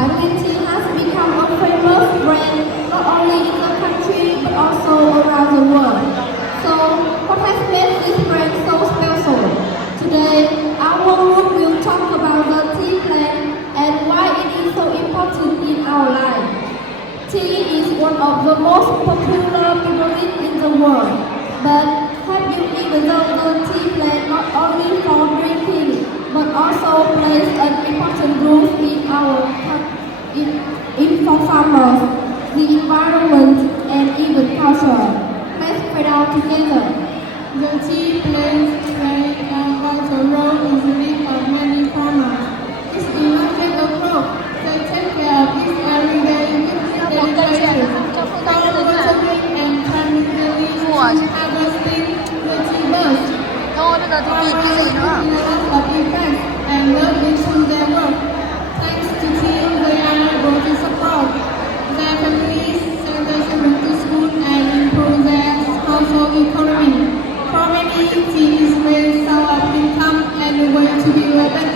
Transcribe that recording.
Thai green tea has become a famous brand not only in the country but also around the world. So, what has made this brand so special? Today, our group will talk about the tea plant and why it is so important in our life. Tea is one of the most popular beverages in the world. But have you even known the tea plant not only for drinking but also plays an important role in our in for farmers, the environment, and even culture? Let's find out together. The tea plants play a vital role in the life of many farmers. It's not just a crop, they take care of it every day with dedication. From watering and trimming the leaves to harvesting the tea buds. 然后这个就可以闭嘴 Farmers 了。 put a lot of effort and love into their work. Thanks to tea, they are able to support their families, send their children to school, and improve their household economy. For many, tea is a source of income and a way to build a better